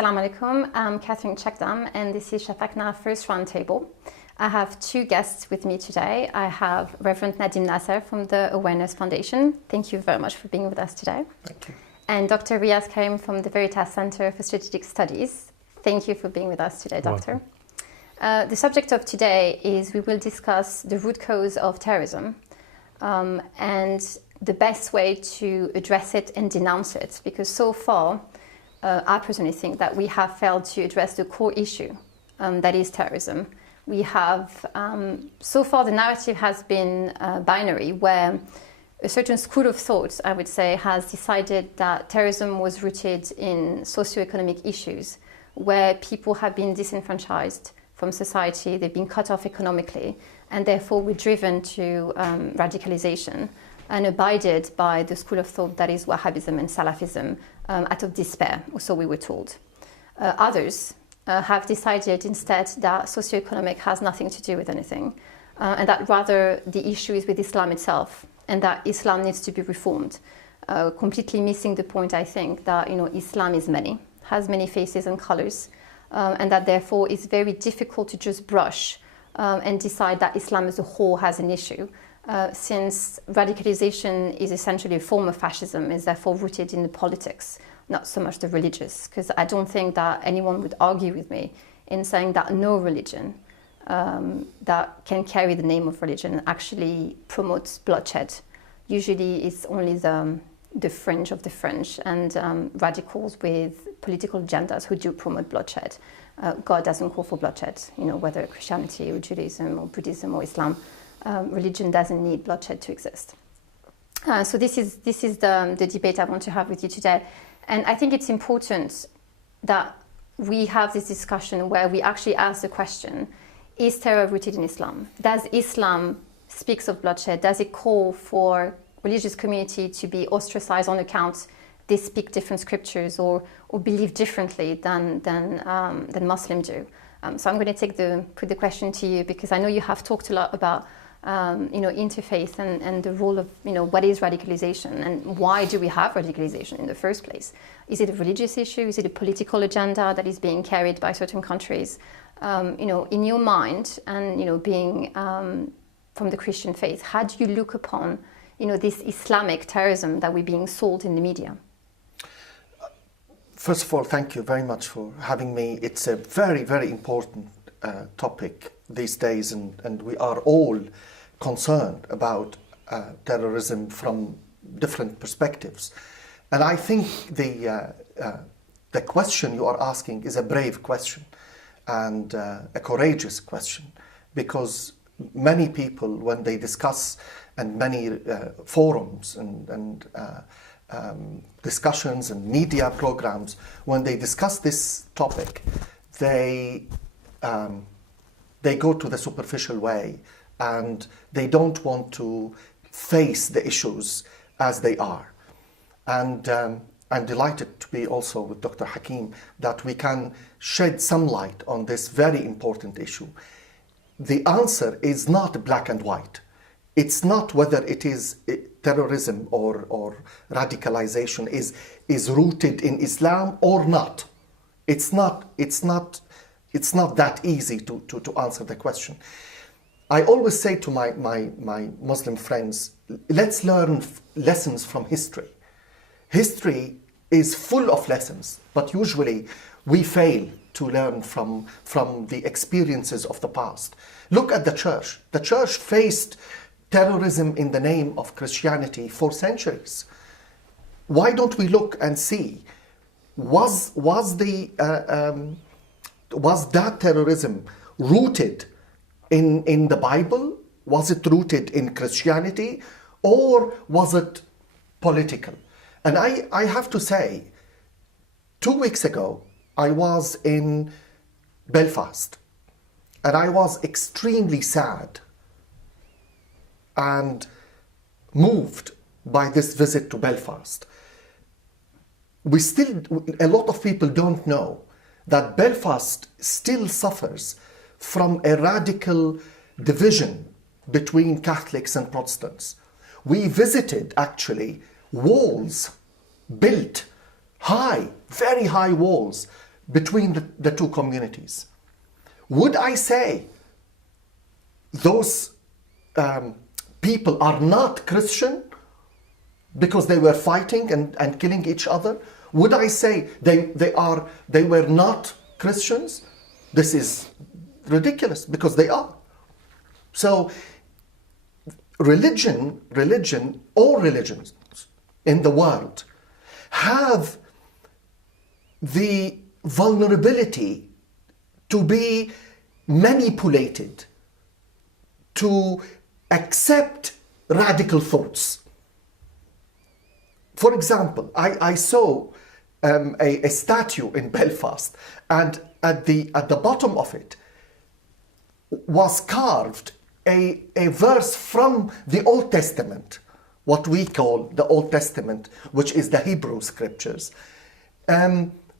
Assalamu alaikum. I'm Catherine Chakdam, and this is Shafaqna First Roundtable. I have two guests with me today. I have Reverend Nadim Nasser from the Awareness Foundation. Thank you very much for being with us today. Thank you. And Dr. Riaz Karim from the Veritas Center for Strategic Studies. Thank you for being with us today, Doctor. The subject of today is we will discuss the root cause of terrorism and the best way to address it and denounce it, because so far, I personally think that we have failed to address the core issue, that is terrorism. We have, so far the narrative has been binary, where a certain school of thought, I would say, has decided that terrorism was rooted in socioeconomic issues, where people have been disenfranchised from society, they've been cut off economically, and therefore were driven to radicalization and abided by the school of thought that is Wahhabism and Salafism out of despair, or so we were told. Others have decided instead that socioeconomic has nothing to do with anything, and that rather the issue is with Islam itself, and that Islam needs to be reformed, completely missing the point, I think, that Islam is many, has many faces and colors, and that therefore it's very difficult to just brush and decide that Islam as a whole has an issue, since radicalization is essentially a form of fascism, is therefore rooted in the politics, not so much the religious, because I don't think that anyone would argue with me in saying that no religion that can carry the name of religion actually promotes bloodshed. Usually it's only the fringe of the fringe and radicals with political agendas who do promote bloodshed. God doesn't call for bloodshed, whether Christianity or Judaism or Buddhism or Islam. Religion doesn't need bloodshed to exist. So this is the debate I want to have with you today. And I think it's important that we have this discussion where we actually ask the question, is terror rooted in Islam? Does Islam speaks of bloodshed? Does it call for religious community to be ostracized on account they speak different scriptures or believe differently than Muslims do? So I'm going to put the question to you, because I know you have talked a lot about interfaith and the role of what is radicalization and why do we have radicalization in the first place? Is it a religious issue? Is it a political agenda that is being carried by certain countries? In your mind, and being from the Christian faith, how do you look upon this Islamic terrorism that we're being sold in the media? First of all, thank you very much for having me. It's a very, very important topic these days, and we are all concerned about terrorism from different perspectives. And I think the question you are asking is a brave question and a courageous question, because many people, when they discuss, and many forums and discussions and media programs, when they discuss this topic, they go to the superficial way, and they don't want to face the issues as they are. And I'm delighted to be also with Dr. Hakim, that we can shed some light on this very important issue. The answer is not black and white. It's not whether it is terrorism or radicalization is rooted in Islam or not. It's not that easy to answer the question. I always say to my Muslim friends, let's learn lessons from history. History is full of lessons, but usually we fail to learn from the experiences of the past. Look at the church. The church faced terrorism in the name of Christianity for centuries. Why don't we look and see, was that terrorism rooted in the Bible? Was it rooted in Christianity, or was it political? And I have to say, 2 weeks ago, I was in Belfast, and I was extremely sad and moved by this visit to Belfast. A lot of people don't know that Belfast still suffers from a radical division between Catholics and Protestants. We visited, actually, walls built high, very high walls, between the two communities. Would I say those people are not Christian because they were fighting and killing each other? Would I say they were not Christians? This is ridiculous, because they are. So religion, all religions in the world have the vulnerability to be manipulated, to accept radical thoughts. For example, I saw a statue in Belfast, and at the bottom of it was carved a verse from the Old Testament, what we call the Old Testament, which is the Hebrew scriptures,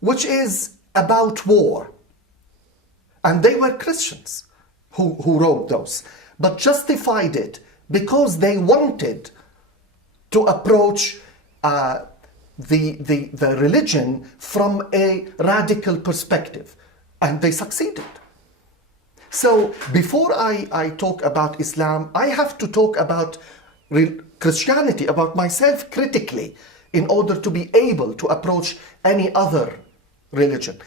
which is about war. And they were Christians who wrote those, but justified it because they wanted to approach the religion from a radical perspective, and they succeeded. So before I talk about Islam, I have to talk about Christianity, about myself critically, in order to be able to approach any other religion.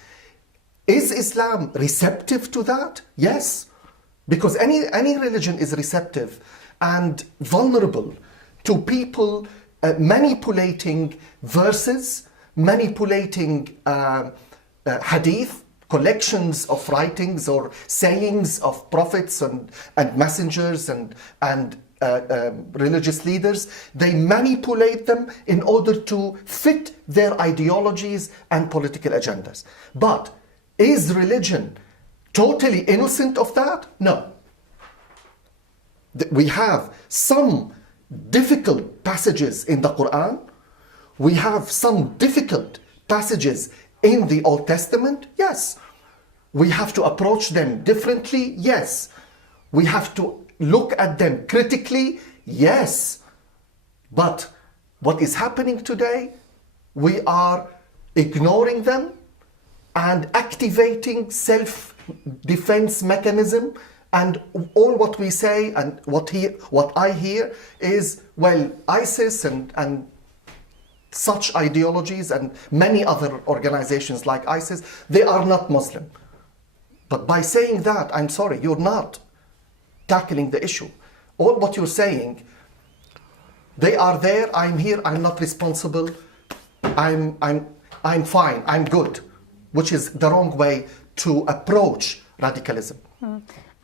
Is Islam receptive to that? Yes, because any religion is receptive and vulnerable to people manipulating verses, manipulating hadith, collections of writings or sayings of prophets and messengers and religious leaders. They manipulate them in order to fit their ideologies and political agendas. But is religion totally innocent of that? No. We have some difficult passages in the Quran. We have some difficult passages in the Old Testament. Yes. We have to approach them differently. Yes. We have to look at them critically. Yes. But what is happening today, we are ignoring them and activating self-defense mechanism. And all what we say and what I hear is, well, ISIS and such ideologies and many other organizations like ISIS, they are not Muslim. But by saying that, I'm sorry, you're not tackling the issue. All what you're saying, they are there, I'm here, I'm not responsible, I'm fine, I'm good, which is the wrong way to approach radicalism.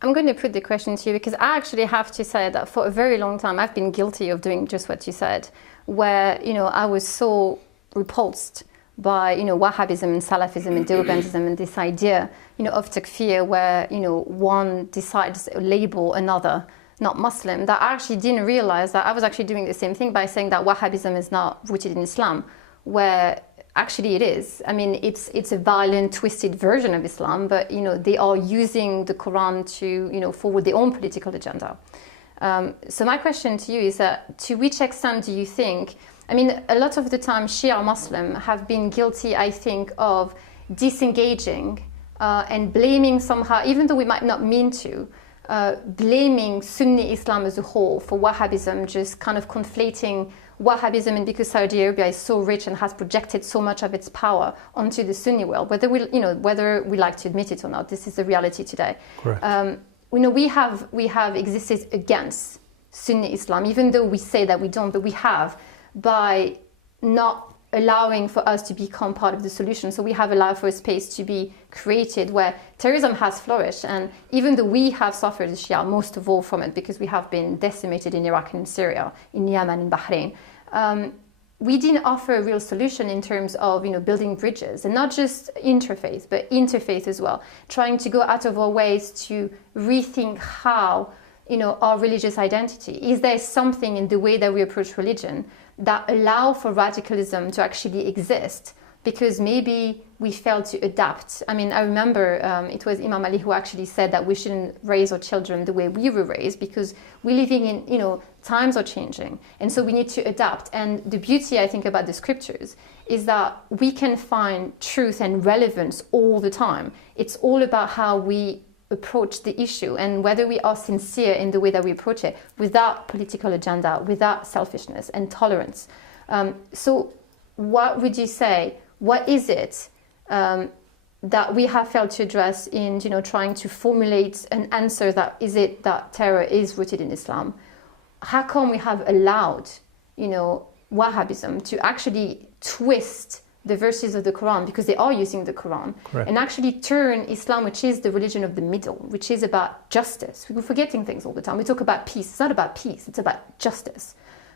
I'm going to put the question to you because I actually have to say that for a very long time I've been guilty of doing just what you said, where I was so repulsed by Wahhabism and Salafism and Deobandism and this idea of takfir, where one decides to label another not Muslim, that I actually didn't realize that I was actually doing the same thing by saying that Wahhabism is not rooted in Islam, where actually it is. I mean, it's a violent, twisted version of Islam, but they are using the Quran to forward their own political agenda. So my question to you is that to which extent do you think, I mean, a lot of the time Shia Muslims have been guilty, I think, of disengaging and blaming somehow, even though we might not mean to, blaming Sunni Islam as a whole for Wahhabism, just kind of conflating Wahhabism, and because Saudi Arabia is so rich and has projected so much of its power onto the Sunni world, whether we like to admit it or not, this is the reality today. Correct. We have existed against Sunni Islam, even though we say that we don't, but we have, by not allowing for us to become part of the solution. So we have allowed for a space to be created where terrorism has flourished. And even though we have suffered as Shia, most of all from it, because we have been decimated in Iraq and in Syria, in Yemen, in Bahrain, we didn't offer a real solution in terms of building bridges, and not just interfaith, but interfaith as well, trying to go out of our ways to rethink how our religious identity. Is there something in the way that we approach religion that allow for radicalism to actually exist? Because maybe we failed to adapt. I mean, I remember it was Imam Ali who actually said that we shouldn't raise our children the way we were raised, because we're living in Times are changing, and so we need to adapt. And the beauty, I think, about the scriptures is that we can find truth and relevance all the time. It's all about how we approach the issue and whether we are sincere in the way that we approach it, without political agenda, without selfishness and tolerance. So what would you say, what is it that we have failed to address in trying to formulate an answer that is it that terror is rooted in Islam? How come we have allowed Wahhabism to actually twist the verses of the Quran, because they are using the Quran, Correct. and actually turn Islam, which is the religion of the middle, which is about justice. We're forgetting things all the time. We talk about peace. It's not about peace. It's about justice.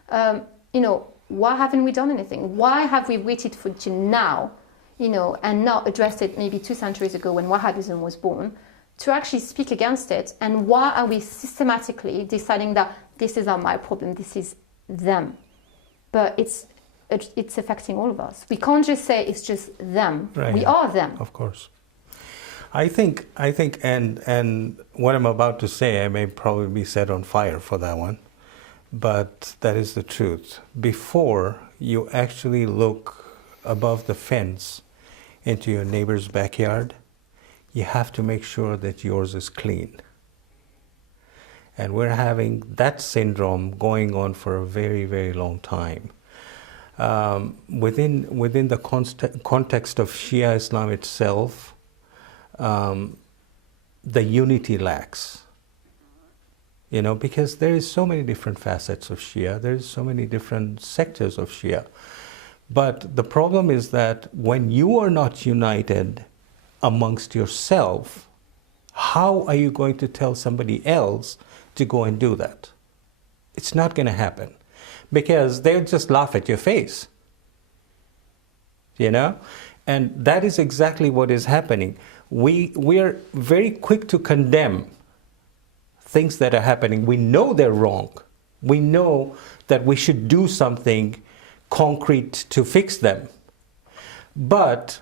Why haven't we done anything? Why have we waited for now, and not addressed it maybe 2 centuries ago when Wahhabism was born, to actually speak against it? And why are we systematically deciding that this is not my problem, this is them? But it's affecting all of us. We can't just say it's just them. Right. We are them. Of course. I think, and what I'm about to say, I may probably be set on fire for that one, but that is the truth. Before you actually look above the fence into your neighbor's backyard, you have to make sure that yours is clean. And we're having that syndrome going on for a very, very long time. Within the context of Shia Islam itself, the unity lacks. Because there is so many different facets of Shia, there's so many different sectors of Shia. But the problem is that when you are not united amongst yourself, how are you going to tell somebody else to go and do that? It's not going to happen, because they'll just laugh at your face. And that is exactly what is happening. We are very quick to condemn things that are happening. We know they're wrong. We know that we should do something concrete to fix them. But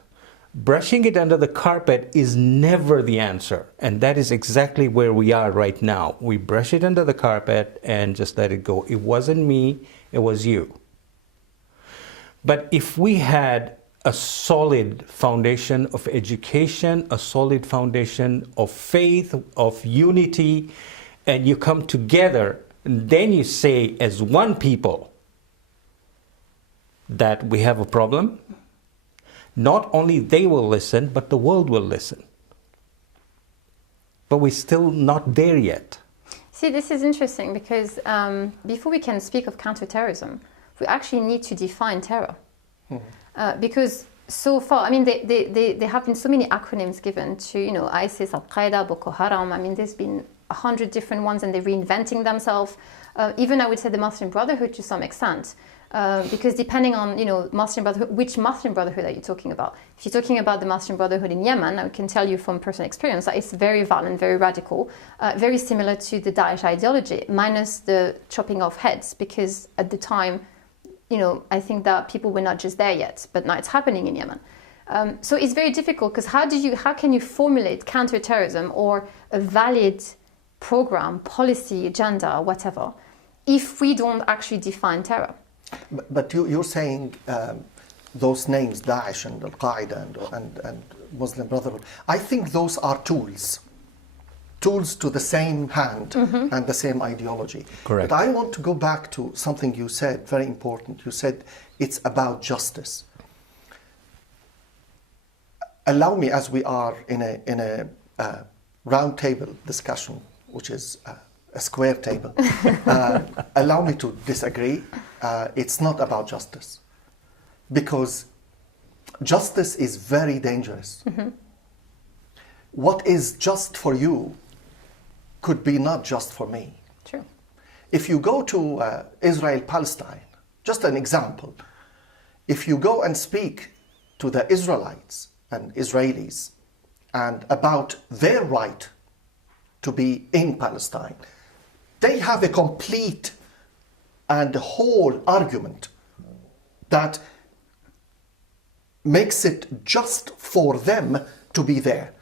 brushing it under the carpet is never the answer. And that is exactly where we are right now. We brush it under the carpet and just let it go. It wasn't me, it was you. But if we had a solid foundation of education, a solid foundation of faith, of unity, and you come together, and then you say as one people that we have a problem, not only they will listen, but the world will listen. But we're still not there yet. See, this is interesting because before we can speak of counterterrorism, we actually need to define terror. Because so far, there have been so many acronyms given to, ISIS, Al-Qaeda, Boko Haram. There's been 100 different ones, and they're reinventing themselves. Even I would say the Muslim Brotherhood to some extent. Because depending on, Muslim Brotherhood, which Muslim Brotherhood are you talking about? If you're talking about the Muslim Brotherhood in Yemen, I can tell you from personal experience that it's very violent, very radical, very similar to the Daesh ideology, minus the chopping off heads, because at the time, I think that people were not just there yet, but now it's happening in Yemen. So it's very difficult, because how can you formulate counterterrorism or a valid program, policy, agenda, whatever, if we don't actually define terror? But you're saying those names, Daesh and Al-Qaeda and Muslim Brotherhood, I think those are tools to the same hand and the same ideology. Correct. But I want to go back to something you said, very important. You said it's about justice. Allow me, as we are in a round table discussion, which is a square table, allow me to disagree. It's not about justice, because justice is very dangerous. What is just for you could be not just for me. True. If you go to Israel-Palestine, just an example, if you go and speak to the Israelites and Israelis and about their right to be in Palestine, they have a complete and whole argument that makes it just for them to be there.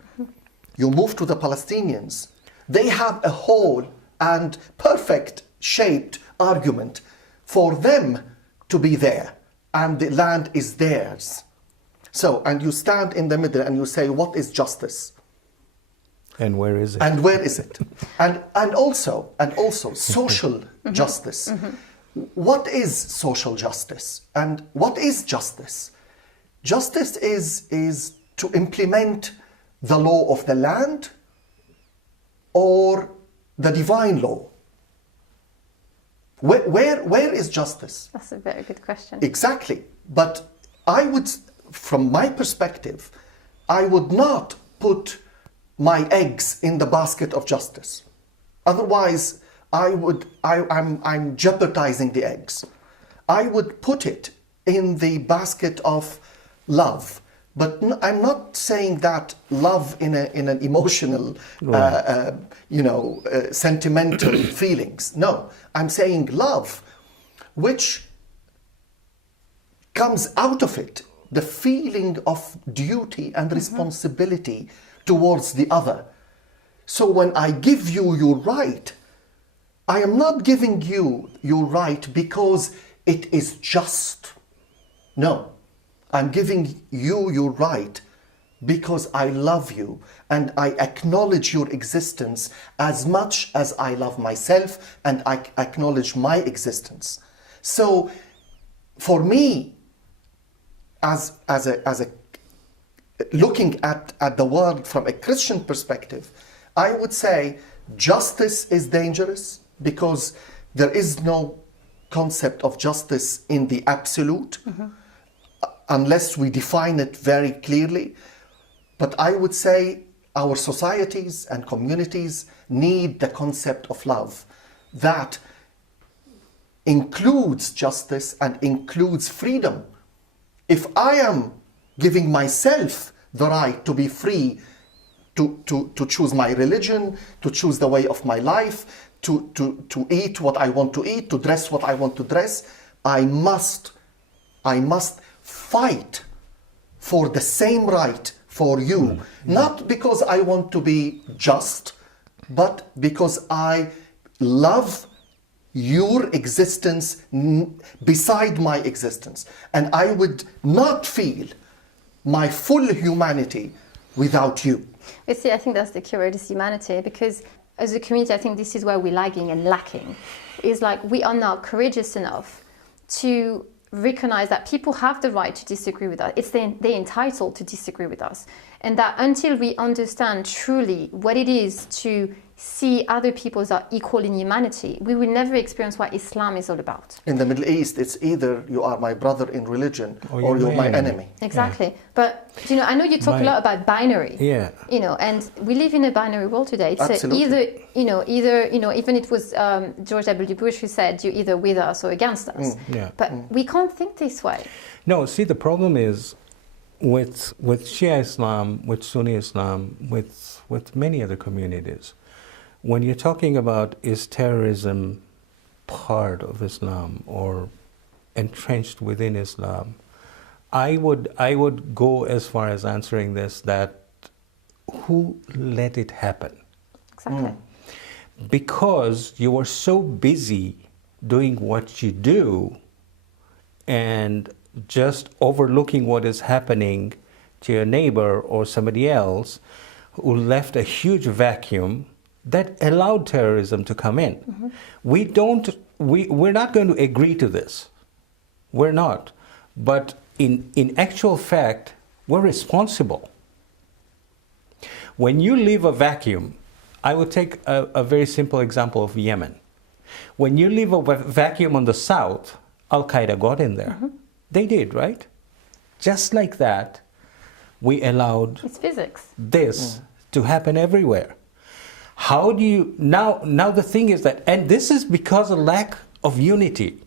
You move to the Palestinians, they have a whole and perfect shaped argument for them to be there, and the land is theirs. So, and you stand in the middle and you say, what is justice? And where is it? And where is it? And also social justice. What is social justice? And what is justice? Justice is to implement the law of the land or the divine law. Where is justice? That's a very good question. Exactly. But I would, from my perspective, I would not put my eggs in the basket of justice. Otherwise, I'm jeopardizing the eggs. I would put it in the basket of love. But I'm not saying that love in an emotional, sentimental feelings. No, I'm saying love, which comes out of it, the feeling of duty and responsibility towards the other. So when I give you your right, I am not giving you your right because it is just. No. I'm giving you your right because I love you and I acknowledge your existence as much as I love myself and I acknowledge my existence. So for me, as a looking at the world from a Christian perspective, I would say justice is dangerous because there is no concept of justice in the absolute. Unless we define it very clearly. But I would say our societies and communities need the concept of love that includes justice and includes freedom. If I am giving myself the right to be free, to choose my religion, to choose the way of my life, to eat what I want to eat, to dress what I want to dress, I must fight for the same right for you. Not because I want to be just, but because I love your existence beside my existence. And I would not feel my full humanity without you. You see, I think that's the key word, is humanity, because as a community, I think this is where we're lagging and lacking. Is like we are not courageous enough to recognize that people have the right to disagree with us. They're entitled to disagree with us. And that until we understand truly what it is to see other people as equal in humanity, we will never experience what Islam is all about. In the Middle East, it's either you are my brother in religion or you're my enemy. Exactly. Yeah. But, I know you talk a lot about binary. Yeah. And we live in a binary world today. It's Absolutely. Even it was George W. Bush who said you're either with us or against us. But we can't think this way. No, see, the problem is with Shia Islam, with Sunni Islam, with many other communities, when you're talking about is terrorism part of Islam or entrenched within Islam, I would go as far as answering this that who let it happen? Exactly. Because you are so busy doing what you do and just overlooking what is happening to your neighbor or somebody else who left a huge vacuum that allowed terrorism to come in. We're not going to agree to this. We're not. But in actual fact, we're responsible. When you leave a vacuum, I would take a very simple example of Yemen. When you leave a vacuum on the south, Al-Qaeda got in there. They did, right? Just like that, we allowed it's physics. This to happen everywhere. How do you now the thing is that, and this is because of lack of unity.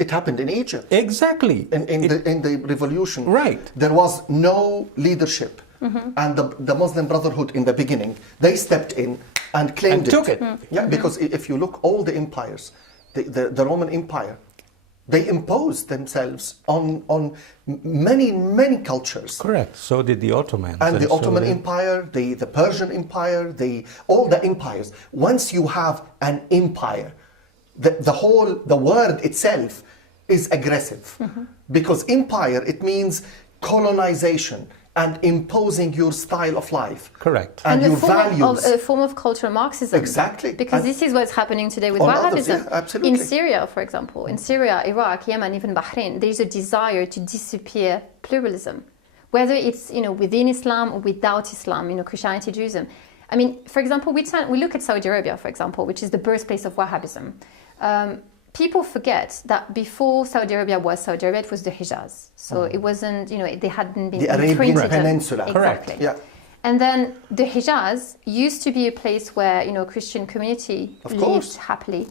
It happened in Egypt. Exactly. In the revolution. Right. There was no leadership. And the Muslim Brotherhood in the beginning, they stepped in and claimed and took it. Yeah, because if you look all the empires, the Roman Empire, they imposed themselves on many cultures. Correct. So did the Ottomans. And the Ottoman Empire, the Persian Empire, all the empires. Once you have an empire, the word itself is aggressive. Because empire, it means colonization and imposing your style of life. Correct. And your values. A form of cultural Marxism. Exactly. Because this is what's happening today with Wahhabism. Absolutely. In Syria, for example, in Syria, Iraq, Yemen, even Bahrain, there's a desire to disappear pluralism. Whether it's, within Islam or without Islam, Christianity, Judaism. I mean, for example, we look at Saudi Arabia, for example, which is the birthplace of Wahhabism. People forget that before Saudi Arabia was Saudi Arabia, it was the Hijaz. So it wasn't, they hadn't been the Arabian Peninsula. Exactly. Yeah. And then the Hijaz used to be a place where, Christian community lived happily.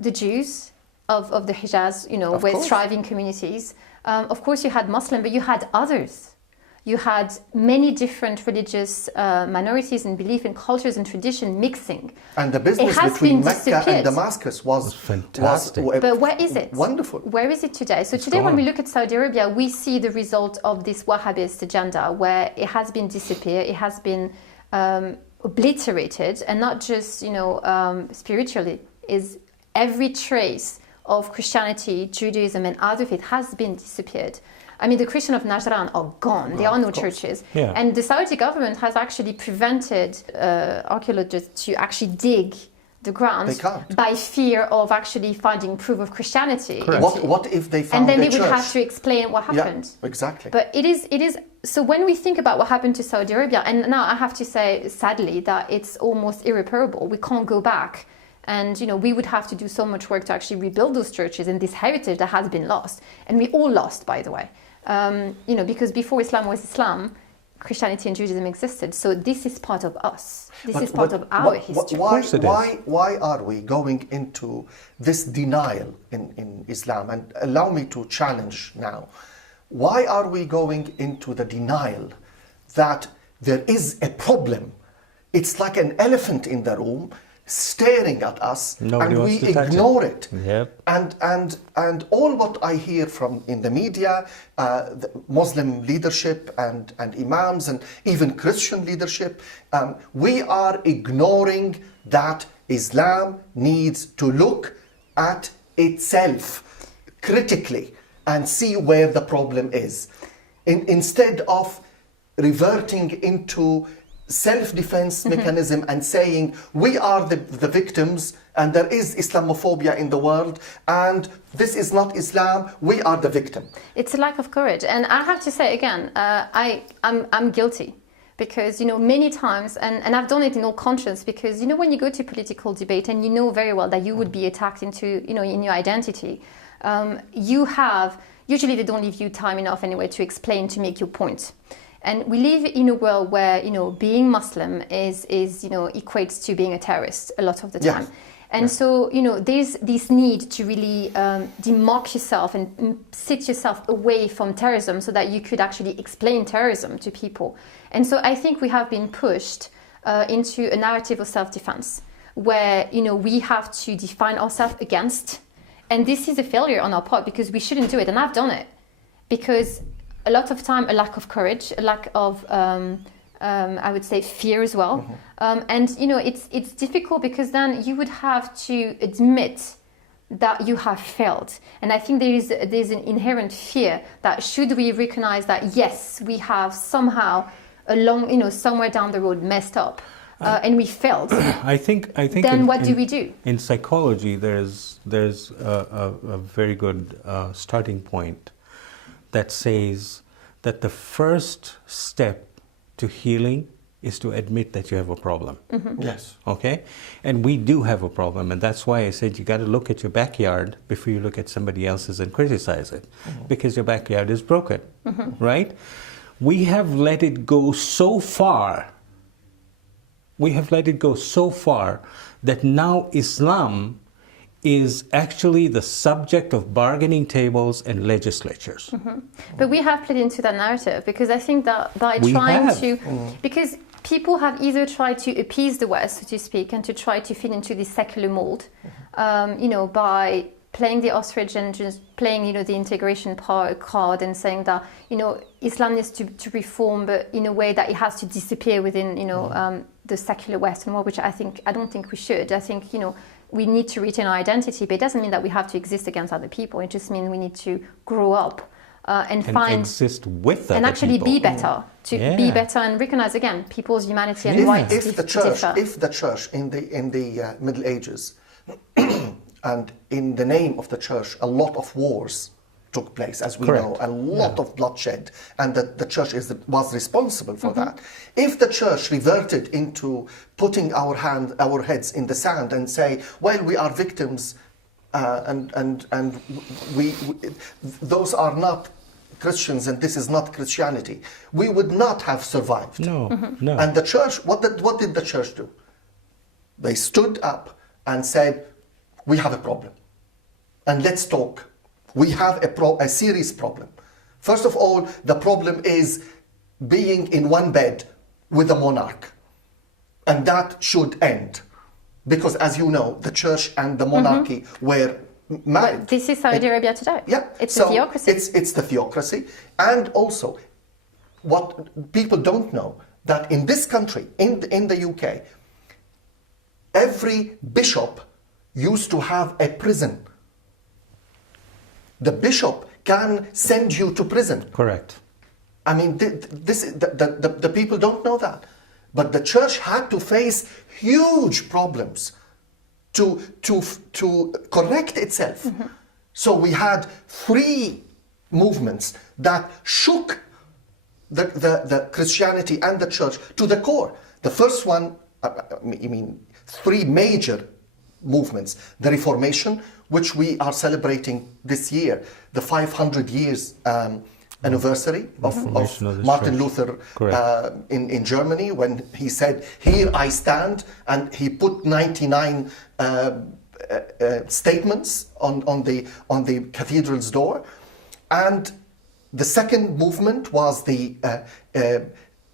The Jews of the Hijaz, were thriving communities. Of course, you had Muslim, but you had others. You had many different religious minorities and belief and cultures and tradition mixing. And the business between Mecca and Damascus was fantastic. But where is it? Wonderful. Where is it today? So today when we look at Saudi Arabia, we see the result of this Wahhabist agenda where it has been disappeared, it has been obliterated, and not just, spiritually, is every trace of Christianity, Judaism and other faith has been disappeared. I mean, the Christians of Najran are gone. There are no churches. Yeah. And the Saudi government has actually prevented archaeologists to actually dig the ground by fear of actually finding proof of Christianity. What if they found and then a they would church? have to explain what happened. Yeah, exactly. But it is so when we think about what happened to Saudi Arabia, and now I have to say, sadly, that it's almost irreparable. We can't go back. And, we would have to do so much work to actually rebuild those churches and this heritage that has been lost. And we all lost, by the way. Because before Islam was Islam, Christianity and Judaism existed. So this is part of us. This is part of our history. Why are we going into this denial in Islam? And allow me to challenge now. Why are we going into the denial that there is a problem? It's like an elephant in the room staring at us. Nobody and we ignore it. Yep. And all what I hear from in the media, the Muslim leadership and imams and even Christian leadership, we are ignoring that Islam needs to look at itself critically and see where the problem is. Instead of reverting into self-defense mechanism and saying we are the victims and there is Islamophobia in the world and this is not Islam, we are the victim. It's a lack of courage. And I have to say again, I'm guilty because, many times, and I've done it in all conscience because, when you go to political debate and you know very well that you would be attacked into, in your identity, usually they don't leave you time enough anyway to explain, to make your point. And we live in a world where, being Muslim is equates to being a terrorist a lot of the time. Yes. And so, there's this need to really demark yourself and sit yourself away from terrorism so that you could actually explain terrorism to people. And so I think we have been pushed into a narrative of self-defense where, we have to define ourselves against. And this is a failure on our part because we shouldn't do it. And I've done it because a lot of time, a lack of courage, a lack of, I would say, fear as well. And, it's difficult because then you would have to admit that you have failed. And I think there's an inherent fear that should we recognize that, yes, we have somehow somewhere down the road messed up and we failed. I think. Then what do we do? In psychology, there's a very good starting point that says that the first step to healing is to admit that you have a problem. Yes. Okay? And we do have a problem, and that's why I said you got to look at your backyard before you look at somebody else's and criticize it, because your backyard is broken, right? We have let it go so far. We have let it go so far that now Islam is actually the subject of bargaining tables and legislatures. But we have played into that narrative because I think that by because people have either tried to appease the West, so to speak, and to try to fit into this secular mold, by playing the ostrich and just playing, the integration card and saying that, Islam needs to reform, but in a way that it has to disappear within, the secular Western world, which I don't think we should. I think, we need to retain our identity, but it doesn't mean that we have to exist against other people. It just means we need to grow up and find exist with and other actually people. be better, be better and recognize again people's humanity and rights. If the church in the Middle Ages and in the name of the church, a lot of wars took place, as we know, a lot of bloodshed, and the church was responsible for that. If the church reverted into putting our heads in the sand and say, well, we are victims, and we those are not Christians and this is not Christianity, we would not have survived. No, no. And the church, what did the church do? They stood up and said, we have a problem, and let's talk. We have a serious problem. First of all, the problem is being in one bed with a monarch. And that should end. Because as you know, the church and the monarchy were married. But this is Saudi Arabia today. Yeah. It's a theocracy. It's the theocracy. And also, what people don't know, that in this country, in the UK, every bishop used to have a prison. The bishop can send you to prison. Correct. I mean, the people don't know that. But the church had to face huge problems to correct itself. So we had 3 movements that shook the Christianity and the church to the core. The first one, I mean, 3 major movements. The Reformation, which we are celebrating this year, the 500 years anniversary of Martin Luther in Germany, when he said, here I stand, and he put 99 statements on the cathedral's door. And the second movement was the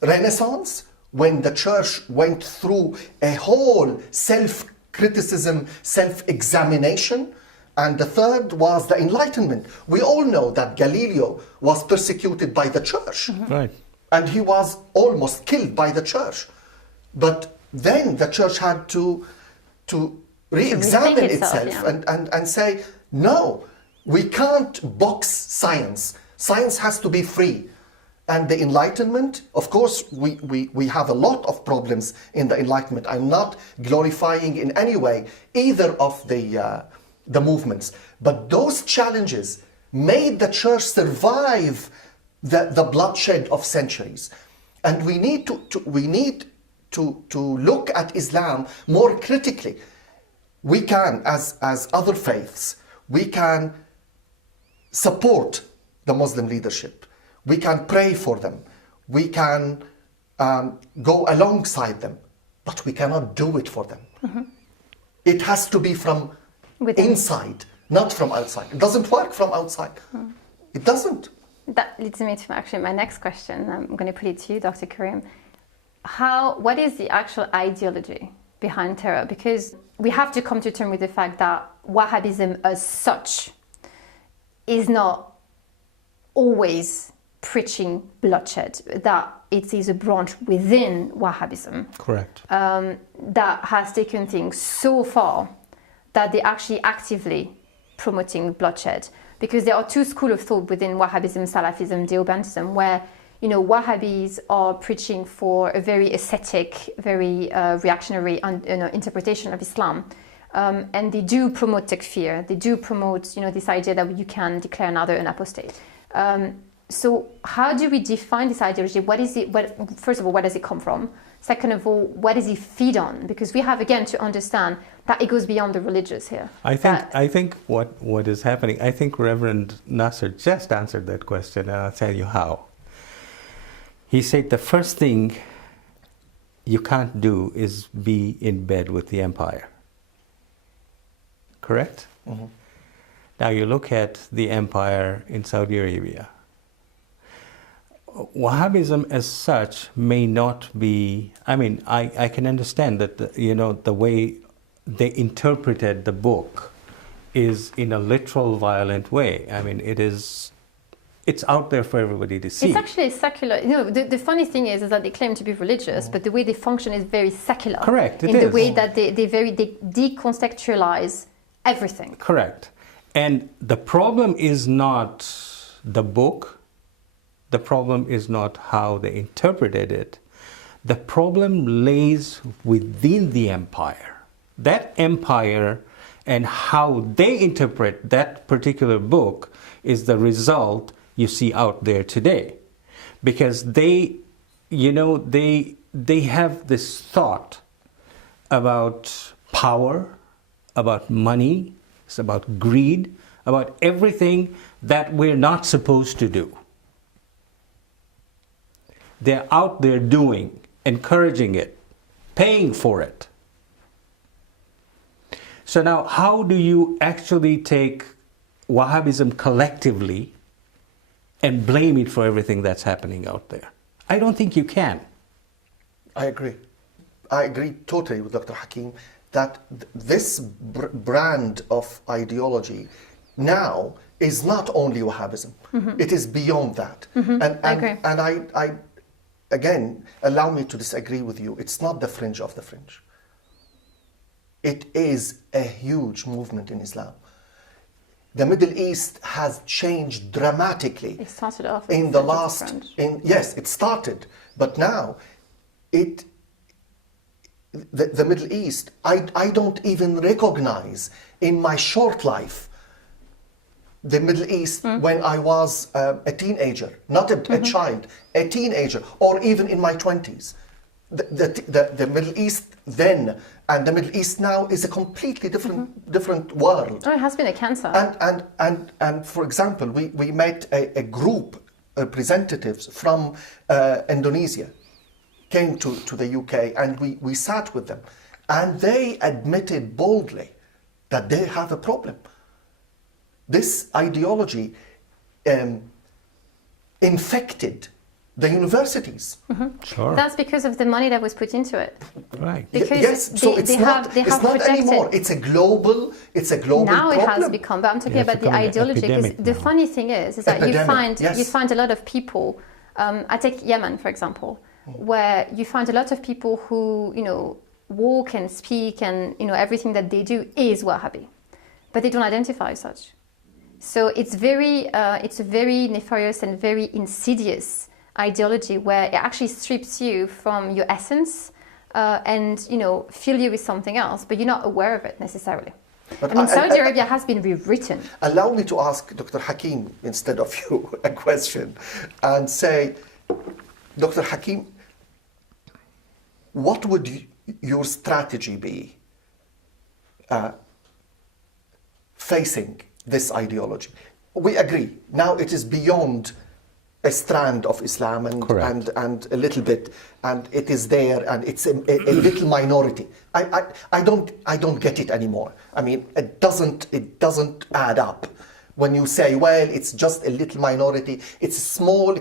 Renaissance, when the church went through a whole self-criticism, self-examination. And the third was the Enlightenment. We all know that Galileo was persecuted by the church. Right. And he was almost killed by the church. But then the church had to re-examine itself and say, no, we can't box science. Science has to be free. And the Enlightenment, of course, we have a lot of problems in the Enlightenment. I'm not glorifying in any way either of the movements. But those challenges made the church survive the bloodshed of centuries. And we need to look at Islam more critically. We can, as other faiths, we can support the Muslim leadership. We can pray for them. We can go alongside them. But we cannot do it for them. It has to be from inside, not from outside. It doesn't work from outside. It doesn't. That leads me to actually my next question. I'm going to put it to you, Dr. Karim. What is the actual ideology behind terror? Because we have to come to terms with the fact that Wahhabism as such is not always preaching bloodshed, that it is a branch within Wahhabism. Correct. That has taken things so far that they're actually actively promoting bloodshed. Because there are 2 schools of thought within Wahhabism, Salafism, Deobantism, where Wahhabis are preaching for a very ascetic, very reactionary interpretation of Islam. And they do promote takfir. They do promote this idea that you can declare another an apostate. So how do we define this ideology? What is it? First of all, where does it come from? Second of all, what does it feed on? Because we have, again, to understand that it goes beyond the religious here. I think what is happening, I think Reverend Nasser just answered that question, and I'll tell you how. He said the first thing you can't do is be in bed with the empire. Correct? Now you look at the empire in Saudi Arabia. Wahhabism as such may not be, I can understand that the way they interpreted the book is in a literal, violent way. It is it's out there for everybody to see. It's actually secular. You know, the funny thing is that they claim to be religious, but the way they function is very secular. Correct, it in is. the way that they decontextualize everything. Correct. And the problem is not the book. The problem is not how they interpreted it. The problem lays within the empire. That empire and how they interpret that particular book is the result you see out there today. Because they, you know, they have this thought about power, about money, it's about greed, about everything that we're not supposed to do. They're out there doing, encouraging it, paying for it. So now, how do you actually take Wahhabism collectively and blame it for everything that's happening out there? I don't think you can. I agree. I agree totally with Dr. Hakim that this brand of ideology now is not only Wahhabism. It is beyond that. I agree. And I, again, allow me to disagree with you. It's not the fringe of the fringe. It is a huge movement in Islam. The Middle East has changed dramatically. It started off in the last. Yes, it started, but now, the Middle East. I don't even recognize in my short life the Middle East when I was a teenager, not a child, a teenager, or even in my 20s. The Middle East then and the Middle East now is a completely different world. Oh, it has been a cancer. And for example, we met a group representatives from Indonesia came to the UK, and we sat with them, and they admitted boldly that they have a problem. This ideology infected the universities. Sure. That's because of the money that was put into it. Right. Because yes, so it's not anymore. It's a global now problem. It has become, but I'm talking about the ideology. Because the funny thing is that you find a lot of people. I take Yemen, for example, where you find a lot of people who, you know, walk and speak and, you know, everything that they do is Wahhabi, but they don't identify as such. So it's a very nefarious and very insidious ideology where it actually strips you from your essence and, you know, fill you with something else, but you're not aware of it necessarily. But I mean, Saudi Arabia has been rewritten. Allow me to ask Dr. Hakim instead of you a question and say, Dr. Hakim, what would your strategy be facing this ideology? We agree. Now it is beyond a strand of Islam and a little bit, and it is there, and it's a little minority. I don't get it anymore. I mean, it doesn't add up when you say, well, it's just a little minority. It's a small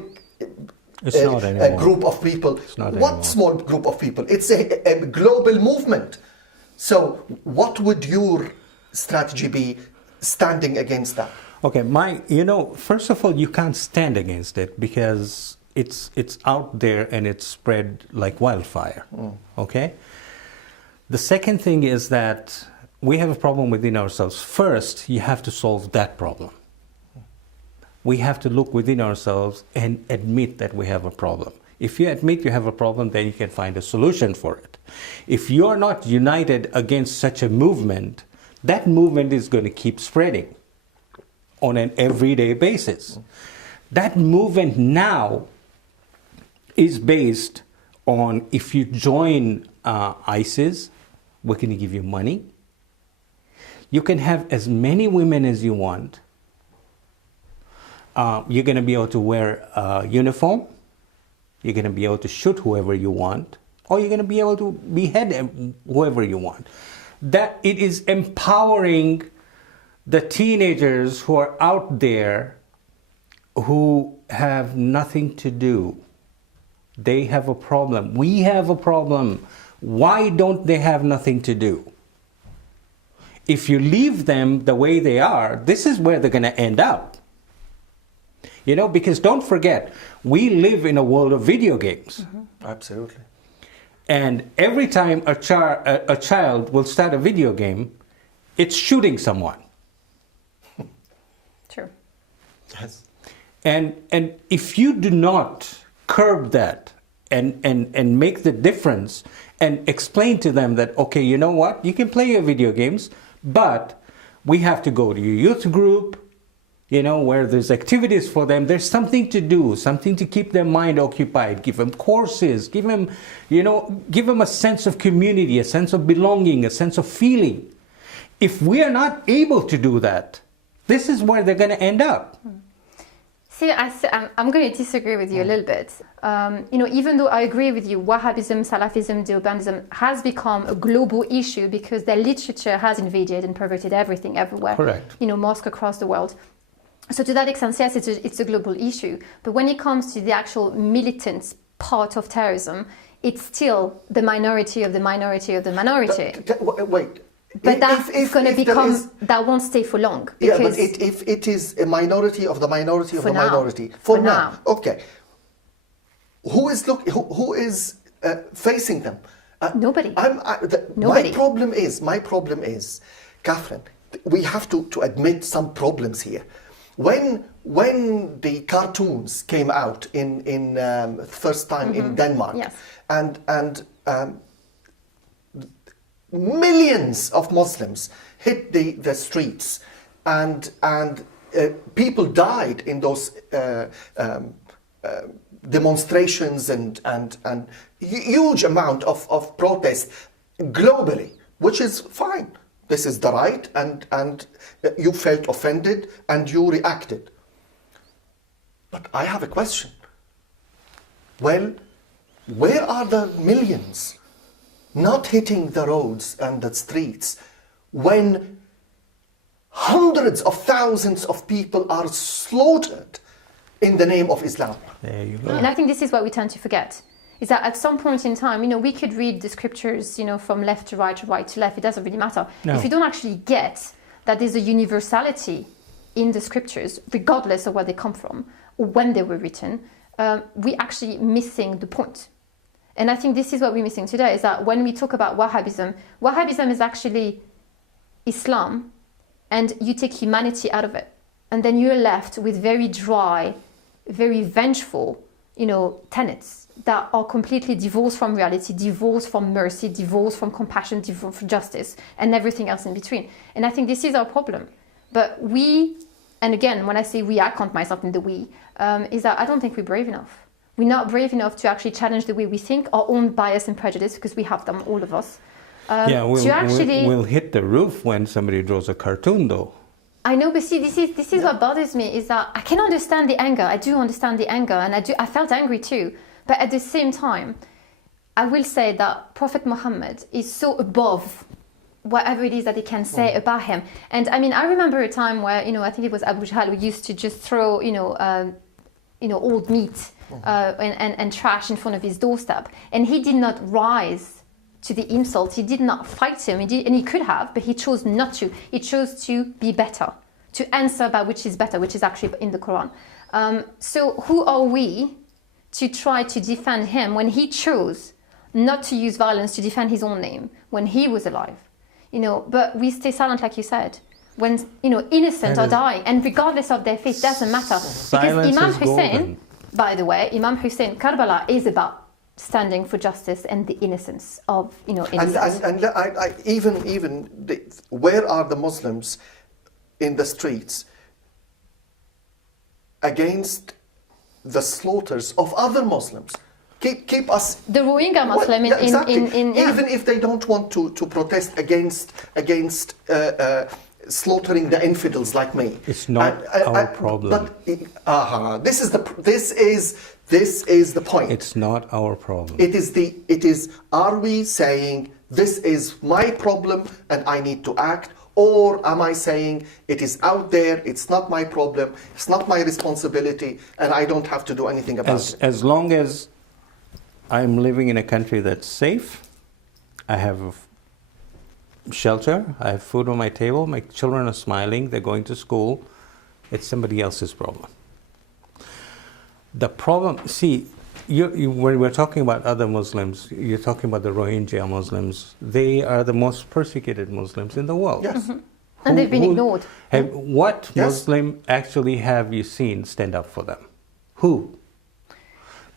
a group of people. What small group of people? It's a global movement. So what would your strategy be standing against that? Okay, first of all, you can't stand against it because it's out there and it's spread like wildfire. Okay? The second thing is that we have a problem within ourselves. First, you have to solve that problem. We have to look within ourselves and admit that we have a problem. If you admit you have a problem, then you can find a solution for it. If you are not united against such a movement, that movement is going to keep spreading on an everyday basis. That movement now is based on, if you join ISIS, we're going to give you money. You can have as many women as you want. You're going to be able to wear a uniform. You're going to be able to shoot whoever you want. Or you're going to be able to behead whoever you want. That it is empowering the teenagers who are out there who have nothing to do. They have a problem. We have a problem. Why don't they have nothing to do? If you leave them the way they are, this is where they're going to end up. You know, because don't forget, we live in a world of video games. Absolutely. And every time a child will start a video game, it's shooting someone. True. Yes. And if you do not curb that and make the difference and explain to them that, okay, you know what, you can play your video games, but we have to go to your youth group, you know, where there's activities for them. There's something to do, something to keep their mind occupied. Give them courses, give them, you know, give them a sense of community, a sense of belonging, a sense of feeling. If we are not able to do that, this is where they're going to end up. See, I'm going to disagree with you a little bit. You know, even though I agree with you, Wahhabism, Salafism, Deobandism has become a global issue because their literature has invaded and perverted everything everywhere. Correct. You know, mosques across the world. So to that extent, yes, it's a global issue. But when it comes to the actual militant part of terrorism, it's still the minority of the minority of the minority. Wait. But that's going to become, that won't stay for long. Yeah, but if it is a minority of the minority of the minority, for now. Okay. Who is facing them? Nobody. Nobody. My problem is, Catherine, we have to admit some problems here. When the cartoons came out in first time in Denmark, yes. and millions of Muslims hit the streets, and people died in those demonstrations and huge amount of protest globally, which is fine. This is the right, and you felt offended and you reacted. But I have a question. Well, where are the millions not hitting the roads and the streets when hundreds of thousands of people are slaughtered in the name of Islam? There you go. And I think this is what we tend to forget, is that at some point in time, you know, we could read the scriptures, you know, from left to right to left. It doesn't really matter. No. If you don't actually get that there's a universality in the scriptures, regardless of where they come from or when they were written, we're actually missing the point. And I think this is what we're missing today, is that when we talk about Wahhabism is actually Islam, and you take humanity out of it. And then you're left with very dry, very vengeful, you know, tenets that are completely divorced from reality, divorced from mercy, divorced from compassion, divorced from justice, and everything else in between. And I think this is our problem. But we, and again, when I say we, I count myself in the we, is that I don't think we're brave enough. We're not brave enough to actually challenge the way we think, our own bias and prejudice, because we have them, all of us. We'll hit the roof when somebody draws a cartoon, though. I know, but see, this is what bothers me, is that I can understand the anger. I do understand the anger, and I felt angry too. But at the same time, I will say that Prophet Muhammad is so above whatever it is that he can say about him. And I mean, I remember a time where, you know, I think it was Abu Jahl who used to just throw, old meat and trash in front of his doorstep. And he did not rise to the insult. He did not fight him. And he could have, but he chose not to. He chose to be better, to answer about which is better, which is actually in the Quran. So who are we to try to defend him when he chose not to use violence to defend his own name when he was alive? You know, but we stay silent, like you said, when, you know, innocent are dying, and regardless of their faith, doesn't matter. Because Imam Hussein, by the way, Imam Hussein, Karbala is about standing for justice and the innocence of, you know, innocence. Where are the Muslims in the streets against the slaughters of other Muslims? Keep us... The Rohingya Muslim Even if they don't want to protest against slaughtering the infidels like me. It's not our problem. But this is the point. It's not our problem. It is. Are we saying this is my problem and I need to act, or am I saying it is out there, it's not my problem, it's not my responsibility, and I don't have to do anything about it? As long as I'm living in a country that's safe, I have shelter, I have food on my table, my children are smiling, they're going to school, it's somebody else's problem. The problem, see, when we're talking about other Muslims, you're talking about the Rohingya Muslims. They are the most persecuted Muslims in the world. Yes. Mm-hmm. And they've been ignored. What Yes. Muslim actually have you seen stand up for them? Who?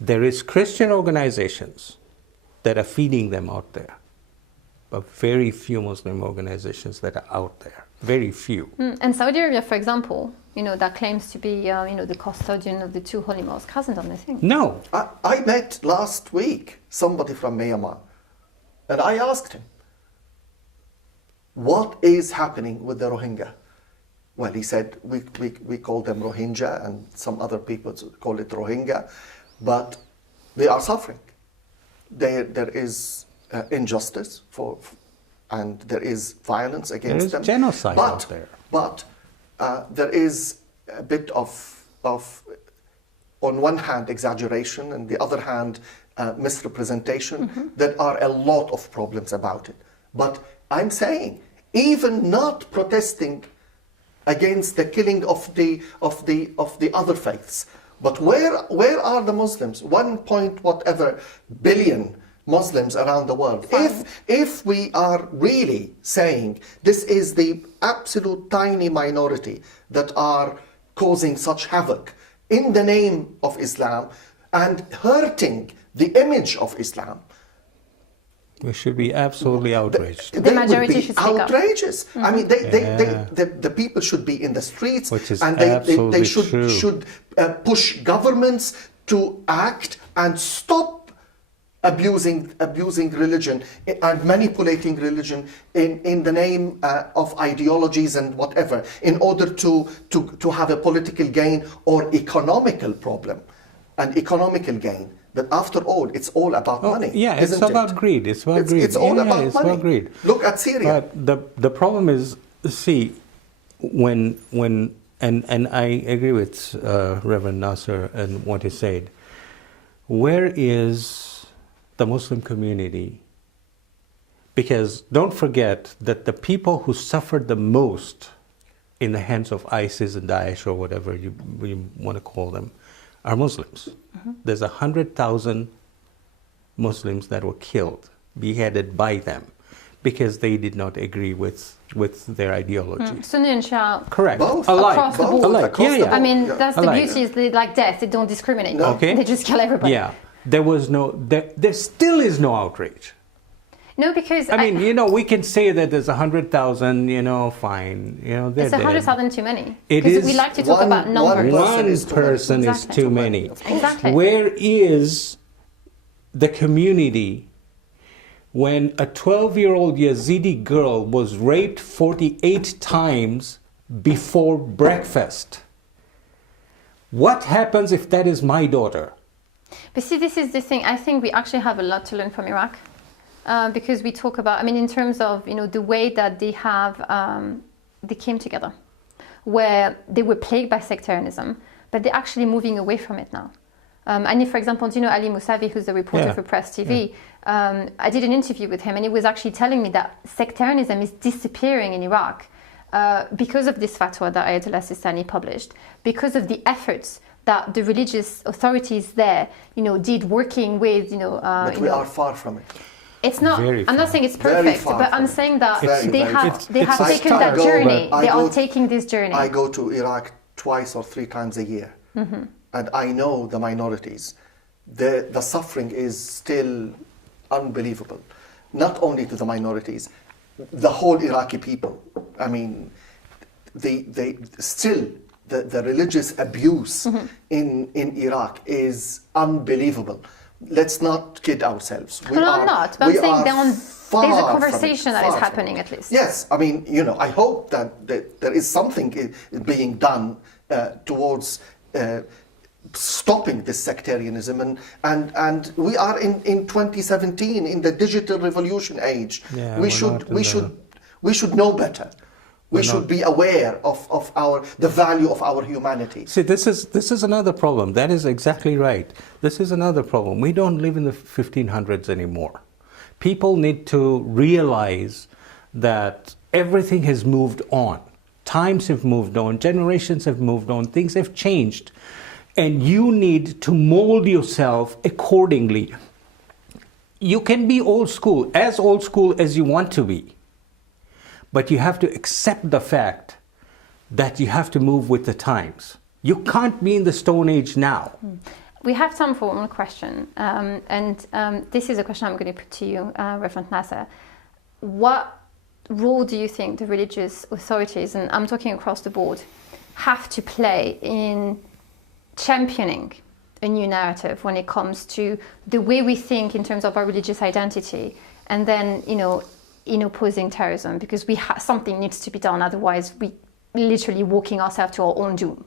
There is Christian organizations that are feeding them out there, but very few Muslim organizations that are out there. Very few. And Saudi Arabia, for example, that claims to be, the custodian of the two holy mosques, hasn't done anything. No. I met last week somebody from Myanmar, and I asked him, what is happening with the Rohingya? Well, he said, we call them Rohingya, and some other people call it Rohingya, but they are suffering. There is injustice and there is violence against them. There is genocide out there. But there is a bit of, on one hand, exaggeration, and the other hand, misrepresentation. Mm-hmm. There are a lot of problems about it. But I'm saying, even not protesting against the killing of the other faiths, but where are the Muslims? 1 point whatever billion Muslims around the world. If we are really saying this is the absolute tiny minority that are causing such havoc in the name of Islam and hurting the image of Islam, we should be absolutely outraged. The majority should speak up. Outrageous. Mm-hmm. I mean, the people should be in the streets, Which is and they absolutely should push governments to act and stop abusing religion and manipulating religion in the name of ideologies and whatever, in order to have a political gain or economical problem, an economical gain. But after all, it's all about money. Yeah, it's isn't about it? greed. It's about greed. It's all about it's money. about greed. Look at Syria. But the problem is, see, when and I agree with Reverend Nasser and what he said. Where is the Muslim community? Because don't forget that the people who suffered the most in the hands of ISIS and Daesh or whatever you want to call them are Muslims. Mm-hmm. There's 100,000 Muslims that were killed, beheaded by them, because they did not agree with their ideology. Sunni and Shia. Correct. Both. Across the board. Alike. Yeah. I mean, that's the Alike. beauty, is they like death. They don't discriminate. No. Okay. They just kill everybody. Yeah. There still is no outrage. No, because I mean, we can say that there's 100,000, fine. They're it's 100,000 too many. It Because is we like to talk about numbers. One is too many. person is Exactly. too many. Exactly. Where is the community when a 12-year-old Yazidi girl was raped 48 times before breakfast? What happens if that is my daughter? But see, this is the thing. I think we actually have a lot to learn from Iraq. Because we talk about, in terms of, the way that they have, they came together, where they were plagued by sectarianism, but they're actually moving away from it now. And if, for example, do you know Ali Musavi, who's the reporter for Press TV? Yeah. I did an interview with him, and he was actually telling me that sectarianism is disappearing in Iraq because of this fatwa that Ayatollah Sistani published, because of the efforts that the religious authorities there, did working with, But we are far from it. It's not. I'm not saying it's Very perfect, far but from I'm it. saying that Very, they very have far. they have It's a taken start. that journey. I They go- are taking this journey. I go to Iraq twice or 3 times a year, and I know the minorities. The suffering is still unbelievable. Not only to the minorities, the whole Iraqi people. I mean, they still the religious abuse in Iraq is unbelievable. Let's not kid ourselves. I'm not. But I'm saying there's a conversation that is happening at least. Yes, I mean, I hope that there is something being done towards stopping this sectarianism, and we are in 2017 in the digital revolution age. Yeah, we should know better. We should be aware of the value of our humanity. See, this is another problem. That is exactly right. This is another problem. We don't live in the 1500s anymore. People need to realize that everything has moved on. Times have moved on. Generations have moved on. Things have changed. and you need to mold yourself accordingly. You can be old school as you want to be, but you have to accept the fact that you have to move with the times. You can't be in the Stone Age now. We have time for one question, this is a question I'm going to put to you, Reverend Nasser. What role do you think the religious authorities, and I'm talking across the board, have to play in championing a new narrative when it comes to the way we think in terms of our religious identity, and then, in opposing terrorism? Because something needs to be done, otherwise we literally walking ourselves to our own doom.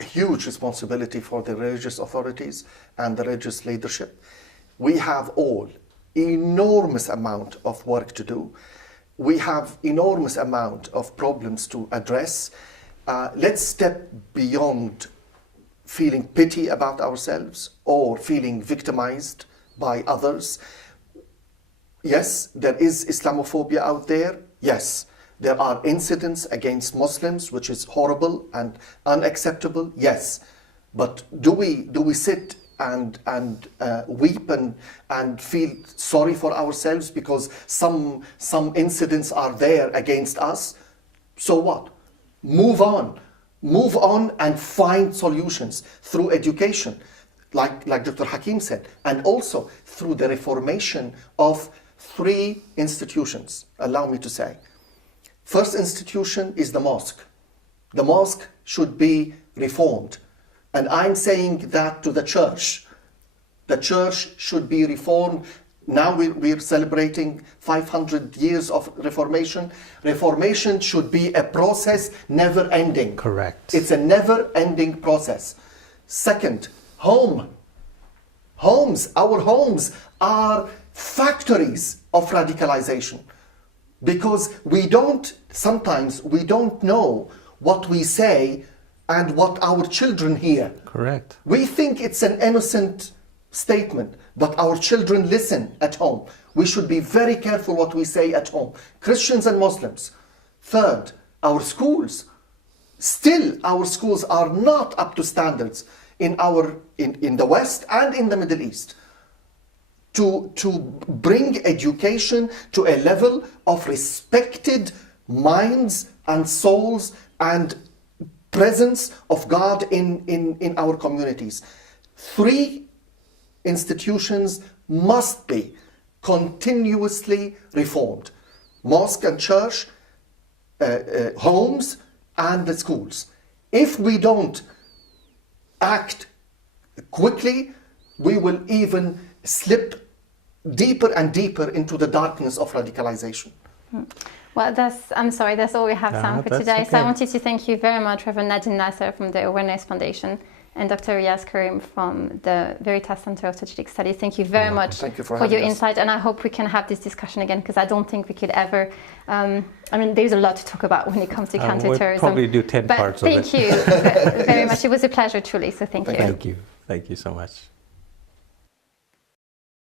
Huge responsibility for the religious authorities and the religious leadership. We have all enormous amount of work to do. We have enormous amount of problems to address. Let's step beyond feeling pity about ourselves or feeling victimized by others. Yes, there is Islamophobia out there. Yes, there are incidents against Muslims, which is horrible and unacceptable. Yes, but do we sit and weep and feel sorry for ourselves because some incidents are there against us? So what? Move on and find solutions through education, like Dr. Hakim said, and also through the reformation of 3 institutions, allow me to say. First institution is the mosque. The mosque should be reformed. And I'm saying that to the church. The church should be reformed. Now we're celebrating 500 years of reformation. Reformation should be a process, never ending. Correct. It's a never ending process. Second, homes. Our homes are factories of radicalization. Because sometimes we don't know what we say and what our children hear. Correct. We think it's an innocent statement, but our children listen at home. We should be very careful what we say at home. Christians and Muslims. Third, our schools. Still, our schools are not up to standards in the West and in the Middle East. To bring education to a level of respected minds and souls and presence of God in our communities. 3 institutions must be continuously reformed. Mosque and church, homes, and the schools. If we don't act quickly, we will even slip deeper and deeper into the darkness of radicalization. Well, that's all we have time for today. Okay. So I wanted to thank you very much, Reverend Nadim Nasser from the Awareness Foundation and Dr. Riaz Karim from the Veritas Center of Strategic Studies. Thank you very much for your insight, and I hope we can have this discussion again, because I don't think we could ever, there's a lot to talk about when it comes to counterterrorism. We'll probably do 10 parts of it. Thank you very much. It was a pleasure, truly, so thank you. Thank you. Thank you so much.